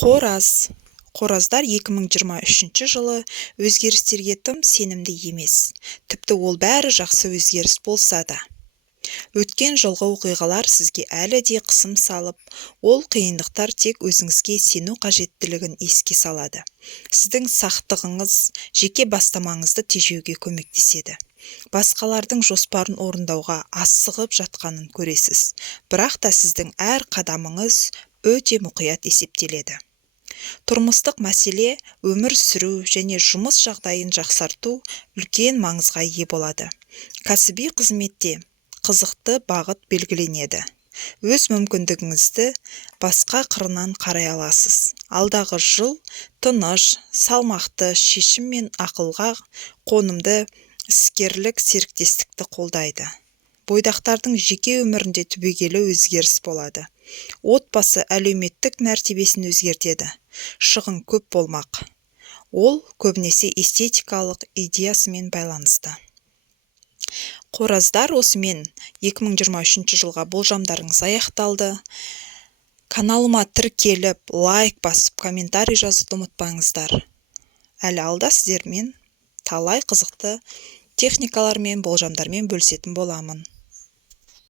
Қораздар 2023 жылы өзгерістерге тым сенімді емес. Тіпті ол бәрі жақсы өзгеріс болса да. Өткен жылғы оқиғалар сізге әлі де қысым салып, ол қиындықтар тек өзіңізге сену қажеттілігін еске салады. Сіздің сақтығыңыз жеке бастамаңызды тежеуге көмектеседі. Басқалардың жоспарын орындауға асығып жатқанын көресіз, бірақ та сіздің әр қадамыңыз өте мұқият есептеледі. Тұрмыстық мәселе, өмір сүру және жұмыс жағдайын жақсарту үлкен маңызға ие болады. Кәсіби қызметте қызықты бағыт белгіленеді. Өз мүмкіндігіңізді басқа қырынан қарай аласыз. Алдағы жыл тыныш, салмақты шешім мен ақылға қонымды іскерлік серіктестікті қолдайды. Бойдақтардың жеке өмірінде түбегейлі өзгеріс болады. Отбасы әлеуметтік мәртебесін өзгертеді. Шығын көп болмақ. Ол көбінесе эстетикалық идеясымен байланысты. Қораздар, осымен 2023 жылға болжамдарыңыз аяқталды. Каналыма тіркеліп, лайк басып, комментарий жазуды ұмытпаңыздар. Әлі алда сіздермен талай қызықты техникалар мен болжамдармен бөлісетін боламын.